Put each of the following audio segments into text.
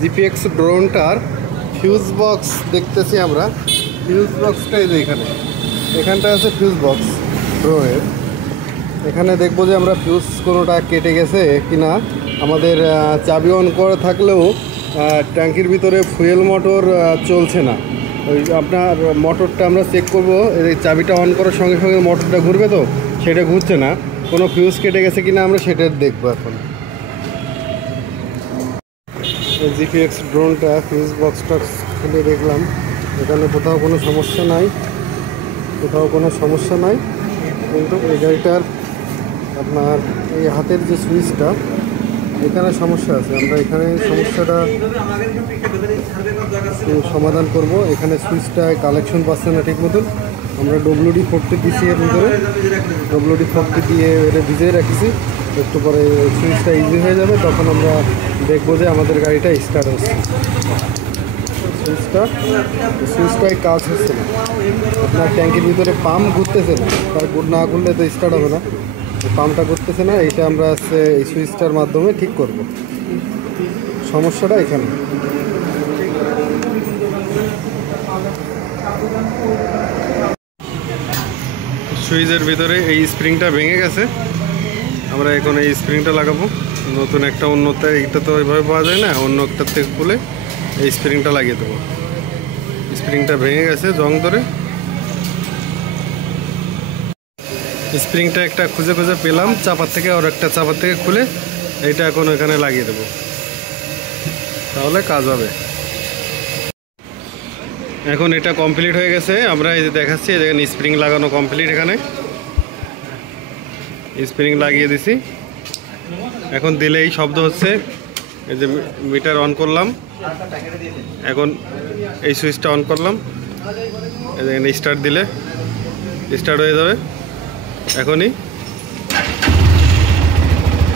GPX ড্রোনটার fuse box দেখতেছি আমরা। Fuse বক্সটা এই যে এখানটা আছে ফিউজ বক্স ড্রোনের। এখানে দেখবো যে আমরা ফিউজ কোনোটা কেটে গেছে কিনা। আমাদের চাবি অন করা থাকলেও ট্যাঙ্কির ভিতরে ফুয়েল মোটর চলছে না। ওই আপনার মোটরটা আমরা চেক করবো, এই চাবিটা অন করার সঙ্গে সঙ্গে মোটরটা ঘুরবে, তো সেটা ঘুরছে না। কোনো ফিউজ কেটে গেছে কিনা আমরা সেটা দেখবো এখন। জিপিএক্স ড্রোনটা ফিউজ বক্সটা খুলে দেখলাম, এখানে কোথাও কোনো সমস্যা নাই, কিন্তু এই গাড়িটার আপনার এই হাতের যে সুইচটা এখানে সমস্যা আছে। আমরা এখানে সমস্যাটা সমাধান করব। এখানে সুইচটা কালেকশন পাচ্ছে না ঠিক মতন। আমরা WD-40 দিচ্ছি এর ভিতরে, WD-40 দিয়ে এটা ভিজিয়ে রাখছি। একটু পরে সুইচটা ইজি হয়ে যাবে, তখন আমরা দেখবো যে আমাদের গাড়িটা স্টার্ট হচ্ছে। সুইচটাই কাজ হচ্ছে না, আপনার ট্যাঙ্কির ভিতরে পাম্প ঘুরতেছে না। তার না ঘুরলে তো স্টার্ট হবে না, পাম্পটা করতেছে না। এইটা আমরা এই সুইচটার মাধ্যমে ঠিক করব। সমস্যাটা এখানে। সুইচের ভিতরে এই স্প্রিংটা ভেঙে গেছে, আমরা এখন এই স্প্রিংটা লাগাবো। নতুন একটা অন্যটা, এইটা তো ওইভাবে পাওয়া যায় না, অন্য একটা থেকে খুলে এই স্প্রিংটা লাগিয়ে দেবো। স্প্রিংটা ভেঙে গেছে জং ধরে। স্প্রিংটা একটা খুঁজে পেলাম চাপার থেকে, আর একটা চাপার থেকে খুলে এইটা এখন ওখানে লাগিয়ে দেবো, তাহলে কাজ হবে। এখন এটা কমপ্লিট হয়ে গেছে। আমরা এই যে দেখাচ্ছি, দেখেন স্প্রিং লাগানো কমপ্লিট। এখানে স্প্রিং লাগিয়ে দিছি। এখন দিলেই শব্দ হচ্ছে। এই যে মিটার অন করলাম, এখন এই সুইচটা অন করলাম, এই স্টার্ট দিলে স্টার্ট হয়ে যাবে এখনই।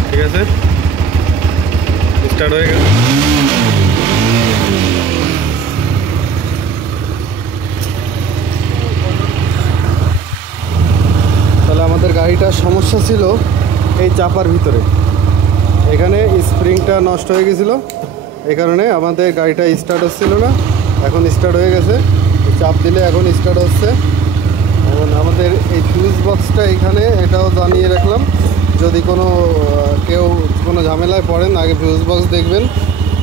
ঠিক আছে, স্টার্ট হয়ে গেছে। তাহলে আমাদের গাড়িটার সমস্যা ছিল এই চাপার ভিতরে। এখানে স্প্রিংটা নষ্ট হয়ে গেছিলো, এই কারণে আমাদের গাড়িটা স্টার্ট হচ্ছিল না। এখন স্টার্ট হয়ে গেছে, চাপ দিলে এখন স্টার্ট হচ্ছে। এখন আমাদের এই ফিউজ বক্সটা এখানে, এটাও জানিয়ে রাখলাম, যদি কেউ কোনো ঝামেলায় পড়েন আগে ফিউজ বক্স দেখবেন,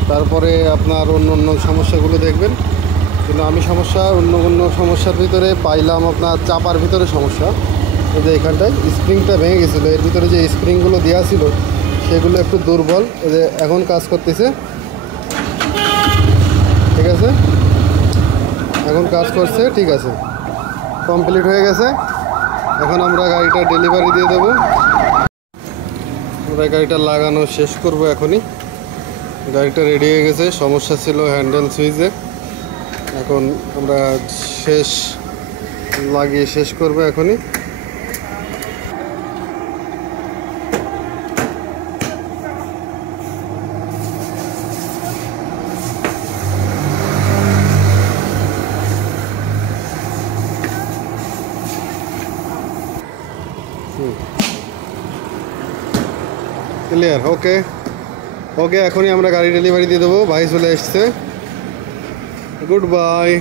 তারপরে আপনার অন্য সমস্যাগুলো দেখবেন। কিন্তু আমি অন্য সমস্যার ভিতরে পাইলাম আপনার চাপার ভিতরে সমস্যা। এই যে এখানটায় স্প্রিংটা ভেঙে গেছিলো, এর ভিতরে যে স্প্রিংগুলো দেওয়া ছিল সেগুলো একটু দুর্বল। এই যে এখন কাজ করতেছে, ঠিক আছে, এখন কাজ করছে, ঠিক আছে, কমপ্লিট হয়ে গেছে। এখন আমরা গাড়িটা ডেলিভারি দিয়ে দেবো। আমরা গাড়িটা লাগানো শেষ করব এখনই। গাড়িটা রেডি হয়ে গেছে। সমস্যা ছিল হ্যান্ডেল সুইচে, এখন আমরা লাগিয়ে শেষ করব এখনই। ক্লিয়ার, ওকে এখনই আমরা গাড়ি ডেলিভারি দিয়ে দেবো। ভাই চলে এসছে। Good bye.